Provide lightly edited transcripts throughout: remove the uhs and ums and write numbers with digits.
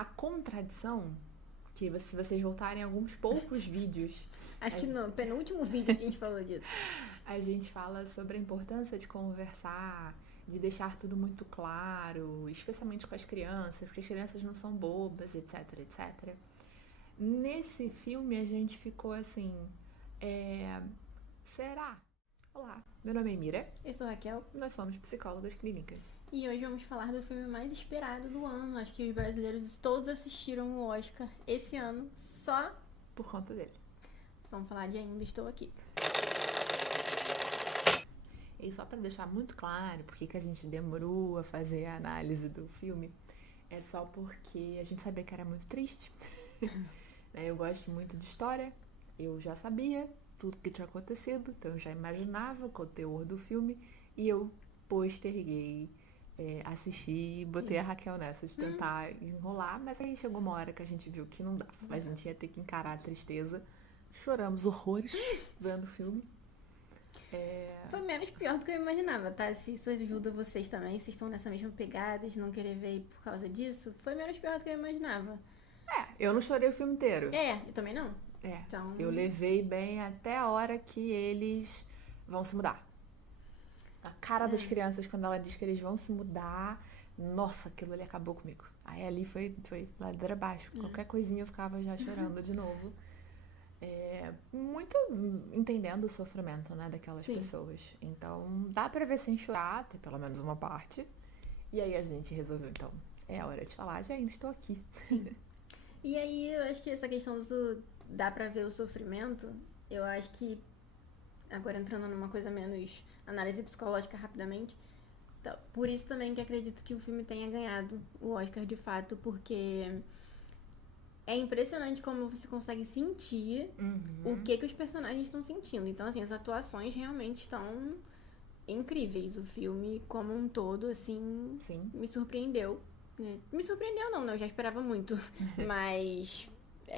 a contradição, que se vocês voltarem a alguns poucos vídeos, Acho que no penúltimo vídeo a gente falou disso. a gente fala sobre a importância de conversar, de deixar tudo muito claro, especialmente com as crianças, porque as crianças não são bobas, etc, etc. Nesse filme a gente ficou assim, será? Olá, meu nome é Mira, Eu sou a Raquel nós somos psicólogas clínicas. e hoje vamos falar do filme mais esperado do ano. Acho que os brasileiros todos assistiram o Oscar esse ano, só Por conta dele. vamos falar de Ainda Estou Aqui. E só para deixar muito claro por que a gente demorou a fazer a análise do filme, é só porque a gente sabia que era muito triste. Eu gosto muito de história, eu já sabia tudo que tinha acontecido, então eu já imaginava o conteúdo do filme e eu posterguei, assisti e botei a Raquel nessa de tentar enrolar, mas aí chegou uma hora que a gente viu que não dava, a gente ia ter que encarar a tristeza, choramos horrores vendo o filme. Foi menos pior do que eu imaginava, tá? Se isso ajuda vocês também, se estão nessa mesma pegada de não querer ver por causa disso, foi menos pior do que eu imaginava. Eu não chorei o filme inteiro. Eu também não. Então... Eu levei bem até a hora que eles vão se mudar. A cara das crianças, quando ela diz que eles vão se mudar, nossa, aquilo ali acabou comigo. Aí ali foi ladeira abaixo. Qualquer coisinha eu ficava já chorando de novo. Muito entendendo o sofrimento, né, daquelas pessoas. Então, dá pra ver sem chorar, tem pelo menos uma parte. E aí a gente resolveu, então, é a hora de falar, já ainda estou aqui. E aí, eu acho que essa questão do dá pra ver o sofrimento, eu acho que, agora entrando numa coisa menos análise psicológica rapidamente, então, por isso também que acredito que o filme tenha ganhado o Oscar de fato, porque é impressionante como você consegue sentir o que os personagens estão sentindo. Então, assim, as atuações realmente estão incríveis. O filme, como um todo, assim, Sim. me surpreendeu. Me surpreendeu não, né? Eu já esperava muito. Mas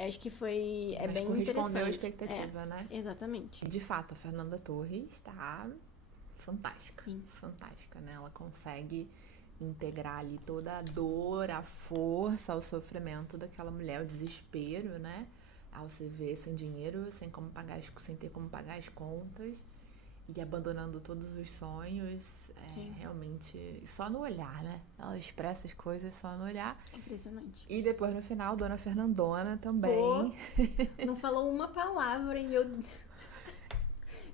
acho que foi... Mas bem correspondeu interessante. à expectativa, né? Exatamente. De fato, a Fernanda Torres está fantástica. Sim. Fantástica, né? Ela consegue integrar ali toda a dor, a força, o sofrimento daquela mulher, o desespero, né? Ao se ver sem dinheiro, sem ter como pagar as contas e abandonando todos os sonhos, realmente só no olhar, né? Ela expressa as coisas só no olhar. Impressionante. E depois no final, Dona Fernandona também. Pô, não falou uma palavra e eu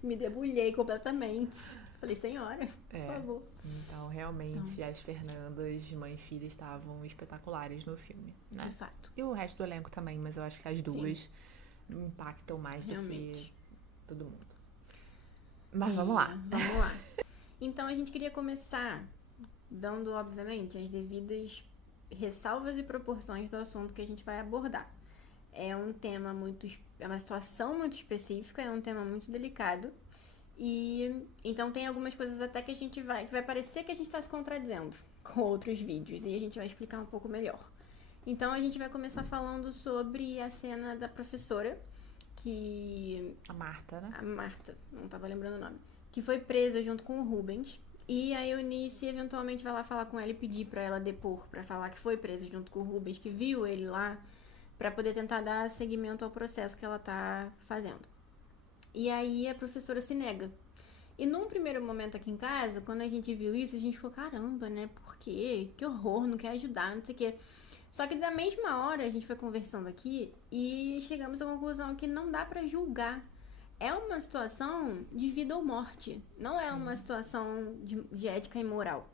me debulhei completamente. Falei, senhora, por favor. Então, realmente, as Fernandas, mãe e filha, estavam espetaculares no filme, né? De fato. E o resto do elenco também, mas eu acho que as duas impactam mais Realmente. do que todo mundo. Mas vamos lá. Vamos lá. Então, a gente queria começar dando, obviamente, as devidas ressalvas e proporções do assunto que a gente vai abordar. É um tema é uma situação muito específica, é um tema muito delicado. E então tem algumas coisas até que que vai parecer que a gente está se contradizendo com outros vídeos e a gente vai explicar um pouco melhor. Então a gente vai começar falando sobre a cena da professora que... A Marta, né? A Marta, não tava lembrando o nome. Que foi presa junto com o Rubens. E a Eunice eventualmente vai lá falar com ela e pedir pra ela depor, pra falar que foi presa junto com o Rubens, que viu ele lá, pra poder tentar dar seguimento ao processo que ela tá fazendo. E aí a professora se nega. E num primeiro momento aqui em casa, quando a gente viu isso, a gente ficou, caramba, né? Por quê? Que horror, não quer ajudar, não sei o quê. Só que da mesma hora a gente foi conversando aqui e chegamos à conclusão que não dá pra julgar. É uma situação de vida ou morte. Não é uma situação de ética e moral.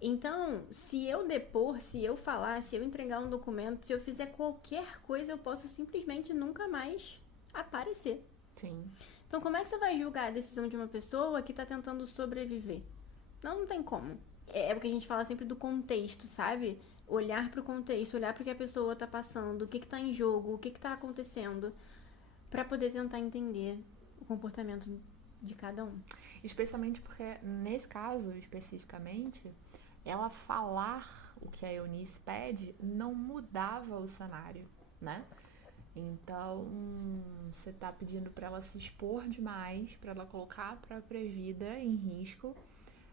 Então, se eu depor, se eu falar, se eu entregar um documento, se eu fizer qualquer coisa, eu posso simplesmente nunca mais aparecer. Sim. Então, como é que você vai julgar a decisão de uma pessoa que tá tentando sobreviver? Não tem como. É o que a gente fala sempre do contexto, sabe? Olhar pro contexto, olhar pro que a pessoa tá passando, o que tá em jogo, o que tá acontecendo, pra poder tentar entender o comportamento de cada um. Especialmente porque, nesse caso, especificamente, ela falar o que a Eunice pede não mudava o cenário, né? Então, você tá pedindo pra ela se expor demais, pra ela colocar a própria vida em risco,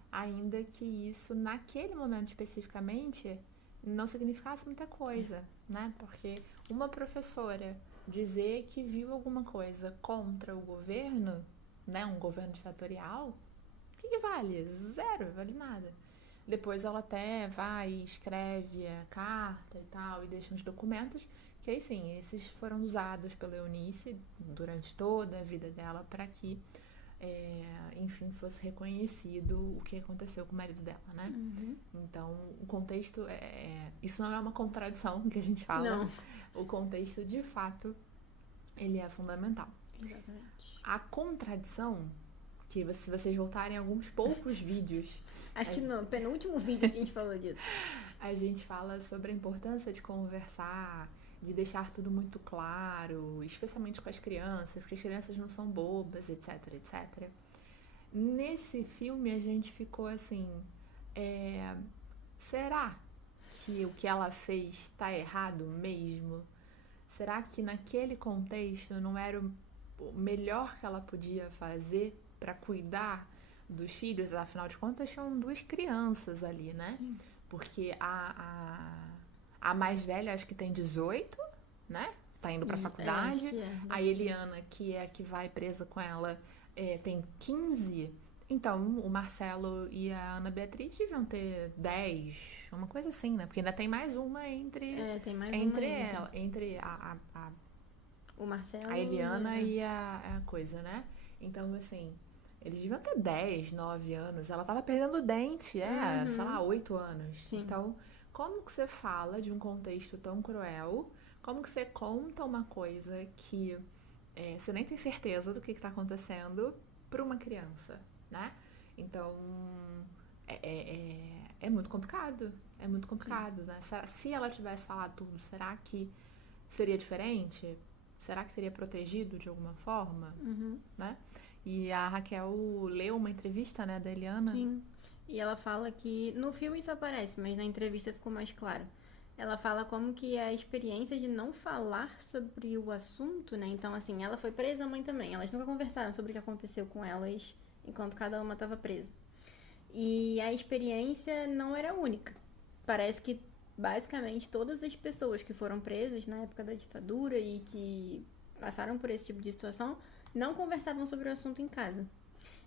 ainda que isso, naquele momento especificamente, não significasse muita coisa, né? Porque uma professora dizer que viu alguma coisa contra o governo, né? Um governo ditatorial, o que vale? Zero, vale nada. Depois ela até vai e escreve a carta e tal, e deixa uns documentos, que aí sim, esses foram usados pela Eunice durante toda a vida dela para que, enfim, fosse reconhecido o que aconteceu com o marido dela, né? Então, o contexto, isso não é uma contradição que a gente fala. Não. O contexto, de fato, ele é fundamental. Exatamente. A contradição, que se vocês voltarem alguns poucos vídeos... Acho que no penúltimo vídeo a gente falou disso. A gente fala sobre a importância de conversar, de deixar tudo muito claro, especialmente com as crianças, porque as crianças não são bobas, etc, etc. Nesse filme a gente ficou assim, será que o que ela fez está errado mesmo? Será que naquele contexto não era o melhor que ela podia fazer para cuidar dos filhos? Afinal de contas, são duas crianças ali, né? Sim. Porque a mais velha, acho que tem 18, né? Tá indo pra faculdade. Acho que é. A Eliana, que é a que vai presa com ela, tem 15. Então, o Marcelo e a Ana Beatriz deviam ter 10, uma coisa assim, né? Porque ainda tem mais uma entre Tem mais entre uma ainda. ela, entre O Marcelo a Eliana e a coisa, né? Então, assim, eles deviam ter 10, 9 anos. Ela tava perdendo o dente, sei lá, 8 anos. Sim. Então, como que você fala de um contexto tão cruel? Como que você conta uma coisa que você nem tem certeza do que tá acontecendo para uma criança, né? Então, é muito complicado. É muito complicado, né? Se ela tivesse falado tudo, será que seria diferente? Será que teria protegido de alguma forma? Né? E a Raquel leu uma entrevista, né, da Eliana. Sim. E ela fala que... No filme isso aparece, mas na entrevista ficou mais claro. Ela fala como que a experiência de não falar sobre o assunto, né? Então, assim, ela foi presa, a mãe também. Elas nunca conversaram sobre o que aconteceu com elas enquanto cada uma estava presa. E a experiência não era única. Parece que, basicamente, todas as pessoas que foram presas na época da ditadura e que passaram por esse tipo de situação não conversavam sobre o assunto em casa.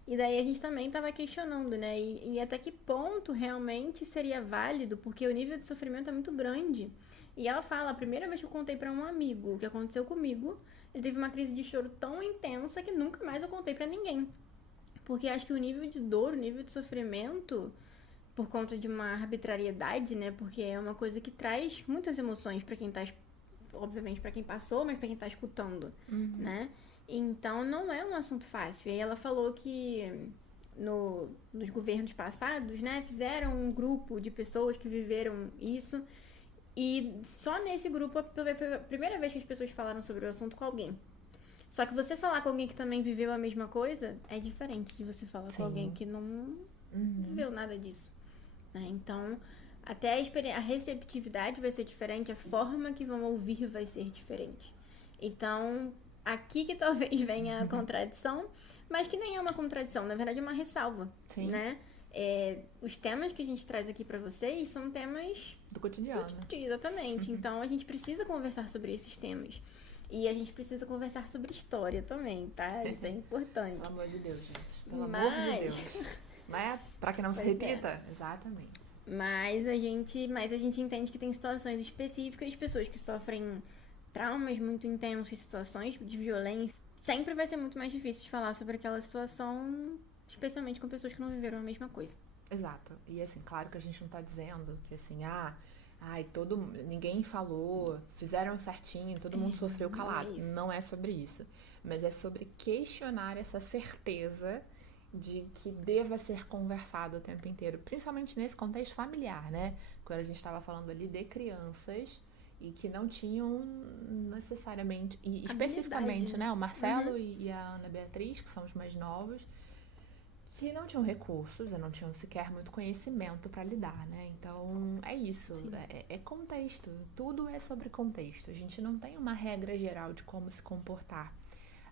E daí a gente também estava questionando, né? E até que ponto realmente seria válido, porque o nível de sofrimento é muito grande. E ela fala, a primeira vez que eu contei para um amigo o que aconteceu comigo, ele teve uma crise de choro tão intensa que nunca mais eu contei para ninguém. Porque acho que o nível de dor, o nível de sofrimento, por conta de uma arbitrariedade, né? Porque é uma coisa que traz muitas emoções para quem tá, obviamente para quem passou, mas para quem tá escutando, né? Então, não é um assunto fácil. E ela falou que nos governos passados, né, fizeram um grupo de pessoas que viveram isso. E só nesse grupo foi a primeira vez que as pessoas falaram sobre o assunto com alguém. Só que você falar com alguém que também viveu a mesma coisa é diferente de você falar com alguém que não viveu nada disso. Né? Então, até a receptividade vai ser diferente, a forma que vão ouvir vai ser diferente. Então... Aqui que talvez venha a contradição, mas que nem é uma contradição, na verdade é uma ressalva, né? Os temas que a gente traz aqui pra vocês são temas... do cotidiano. Exatamente, então a gente precisa conversar sobre esses temas. E a gente precisa conversar sobre história também, tá? Isso é importante. Pelo amor de Deus, gente. Pelo amor de Deus. Né? Pra que não se repita. Exatamente. Mas a gente entende que tem situações específicas de pessoas que sofrem... traumas muito intensos, situações de violência, sempre vai ser muito mais difícil de falar sobre aquela situação, especialmente com pessoas que não viveram a mesma coisa. Exato. E assim, claro que a gente não tá dizendo que assim, ninguém falou, fizeram certinho, todo mundo sofreu calado. Não é sobre isso. Mas é sobre questionar essa certeza de que deva ser conversado o tempo inteiro, principalmente nesse contexto familiar, né? Quando a gente estava falando ali de crianças e que não tinham necessariamente, e especificamente, né, o Marcelo e a Ana Beatriz, que são os mais novos, que não tinham recursos, não tinham sequer muito conhecimento para lidar, né? Então, é isso, é contexto, tudo é sobre contexto. A gente não tem uma regra geral de como se comportar.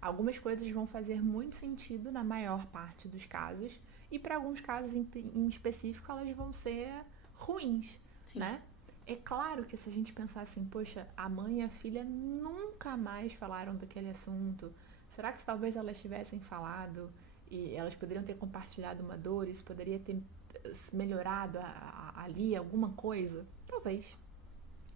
Algumas coisas vão fazer muito sentido na maior parte dos casos, e para alguns casos em específico elas vão ser ruins, né? É claro que se a gente pensar assim, poxa, a mãe e a filha nunca mais falaram daquele assunto. Será que se talvez elas tivessem falado e elas poderiam ter compartilhado uma dor, isso poderia ter melhorado ali alguma coisa? Talvez,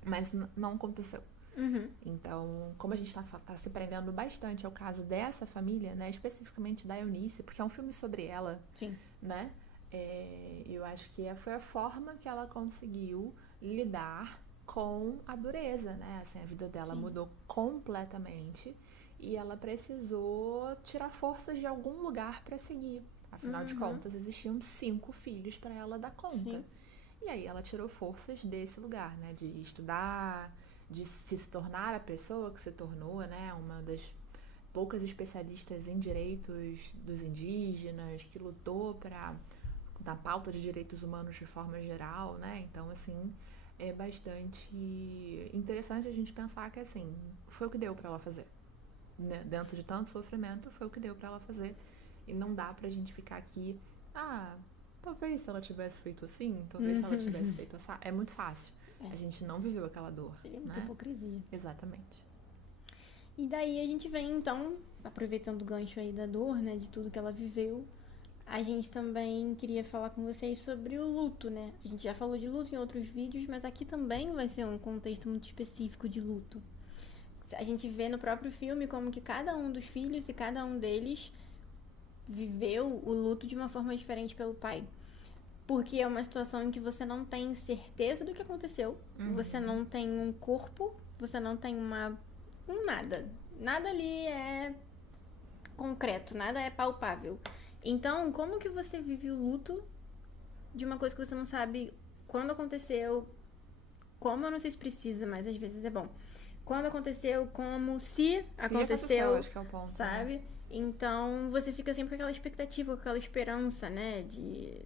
mas não aconteceu. Uhum. Então, como a gente tá se prendendo bastante ao caso dessa família, né, especificamente da Eunice, porque é um filme sobre ela, Sim. né? Eu acho que foi a forma que ela conseguiu lidar com a dureza, né? Assim, a vida dela Sim. mudou completamente e ela precisou tirar forças de algum lugar para seguir. Afinal de contas, existiam 5 filhos para ela dar conta. Sim. E aí ela tirou forças desse lugar, né? De estudar, de se tornar a pessoa que se tornou, né? Uma das poucas especialistas em direitos dos indígenas, que lutou para da pauta de direitos humanos de forma geral, né? Então, assim, é bastante interessante a gente pensar que, assim, foi o que deu para ela fazer. Né? Dentro de tanto sofrimento, foi o que deu para ela fazer. E não dá pra gente ficar aqui, talvez se ela tivesse feito assim, talvez se ela tivesse feito assim. É muito fácil. A gente não viveu aquela dor. Seria muita hipocrisia. Exatamente. E daí a gente vem, então, aproveitando o gancho aí da dor, né, de tudo que ela viveu, a gente também queria falar com vocês sobre o luto, né? A gente já falou de luto em outros vídeos, mas aqui também vai ser um contexto muito específico de luto. A gente vê no próprio filme como que cada um dos filhos e cada um deles viveu o luto de uma forma diferente pelo pai. Porque é uma situação em que você não tem certeza do que aconteceu, você não tem um corpo, você não tem um nada. Nada ali é concreto, nada é palpável. Então, como que você vive o luto de uma coisa que você não sabe quando aconteceu, como, eu não sei se precisa, mas às vezes é bom. Quando aconteceu, como se aconteceu, acho que é o ponto, sabe? Né? Então, você fica sempre com aquela expectativa, com aquela esperança, né, de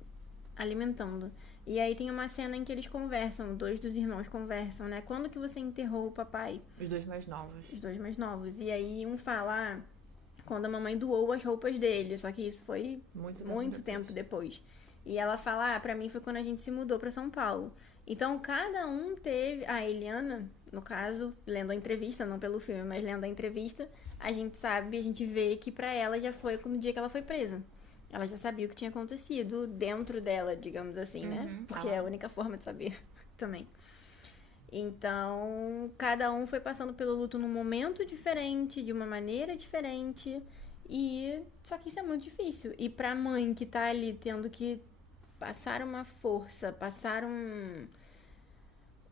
alimentando. E aí tem uma cena em que eles conversam, 2 dos irmãos conversam, né? Quando que você enterrou o papai? Os 2 mais novos. Os 2 mais novos. E aí um fala, quando a mamãe doou as roupas dele, só que isso foi muito tempo depois. E ela fala, pra mim foi quando a gente se mudou pra São Paulo. Então, cada um teve... A Eliana, no caso, lendo a entrevista, não pelo filme, mas lendo a entrevista, a gente vê que pra ela já foi no dia que ela foi presa. Ela já sabia o que tinha acontecido dentro dela, digamos assim, né? Porque é a única forma de saber também. Então, cada um foi passando pelo luto num momento diferente, de uma maneira diferente. E só que isso é muito difícil. E pra mãe que tá ali tendo que passar uma força, passar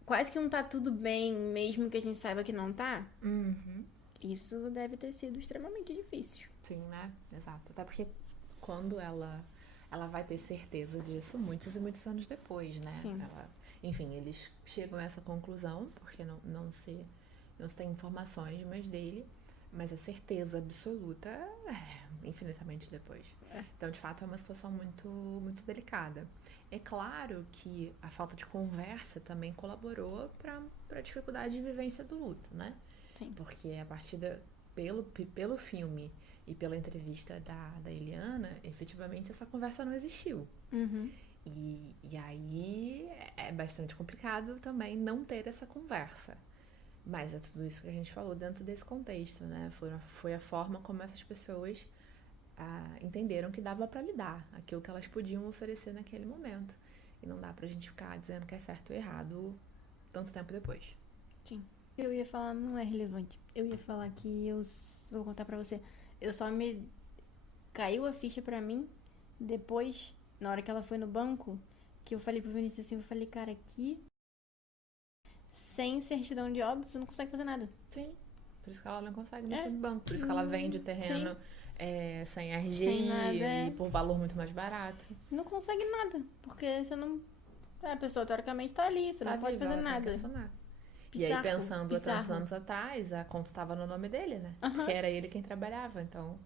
quase que um tá tudo bem, mesmo que a gente saiba que não tá. Isso deve ter sido extremamente difícil. Sim, né? Exato. Até porque quando ela vai ter certeza disso muitos e muitos anos depois, né? Sim. Enfim, eles chegam a essa conclusão, porque não se tem informações mais dele, mas a certeza absoluta é infinitamente depois. Então, de fato, é uma situação muito, muito delicada. É claro que a falta de conversa também colaborou para a dificuldade de vivência do luto, né? Sim. Porque a partir pelo filme e pela entrevista da Eliana, efetivamente essa conversa não existiu. E aí é bastante complicado também não ter essa conversa. Mas é tudo isso que a gente falou dentro desse contexto, né? Foi a forma como essas pessoas entenderam que dava para lidar, aquilo que elas podiam oferecer naquele momento. E não dá pra gente ficar dizendo que é certo ou errado tanto tempo depois. Sim. Eu ia falar, não é relevante. Eu ia falar que vou contar pra você. Eu só me caiu a ficha pra mim depois, na hora que ela foi no banco, que eu falei pro Vinícius assim, eu falei, cara, aqui sem certidão de óbito, você não consegue fazer nada. Sim. Por isso que ela não consegue mexer no banco. Por isso que ela vende o terreno sem RG sem nada, e por valor muito mais barato. Não consegue nada, porque você não... A pessoa, teoricamente, tá ali, você não pode fazer nada. E aí, pensando há tantos anos atrás, a conta estava no nome dele, né? Porque era ele quem trabalhava, então...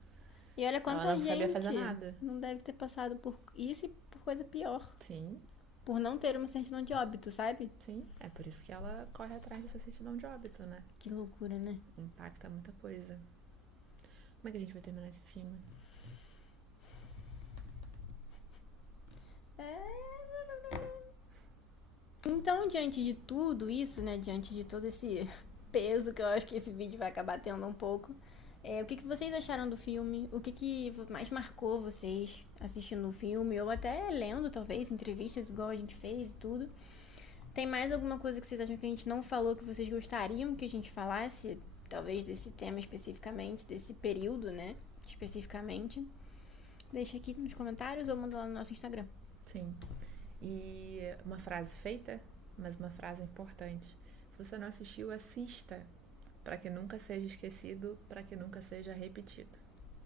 E olha quanta ela não gente sabia fazer nada. Não deve ter passado por isso e por coisa pior. Sim. Por não ter uma certidão de óbito, sabe? Sim, é por isso que ela corre atrás dessa certidão de óbito, né? Que loucura, né? Impacta muita coisa. Como é que a gente vai terminar esse filme? Então, diante de tudo isso, né, diante de todo esse peso que eu acho que esse vídeo vai acabar tendo um pouco, o que vocês acharam do filme? O que mais marcou vocês assistindo o filme? Ou até lendo, talvez, entrevistas igual a gente fez e tudo. Tem mais alguma coisa que vocês acham que a gente não falou que vocês gostariam que a gente falasse? Talvez desse tema especificamente, desse período, né? Especificamente. Deixa aqui nos comentários ou manda lá no nosso Instagram. Sim. E uma frase feita, mas uma frase importante. Se você não assistiu, assista. Para que nunca seja esquecido, para que nunca seja repetido.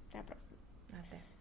Até a próxima. Até.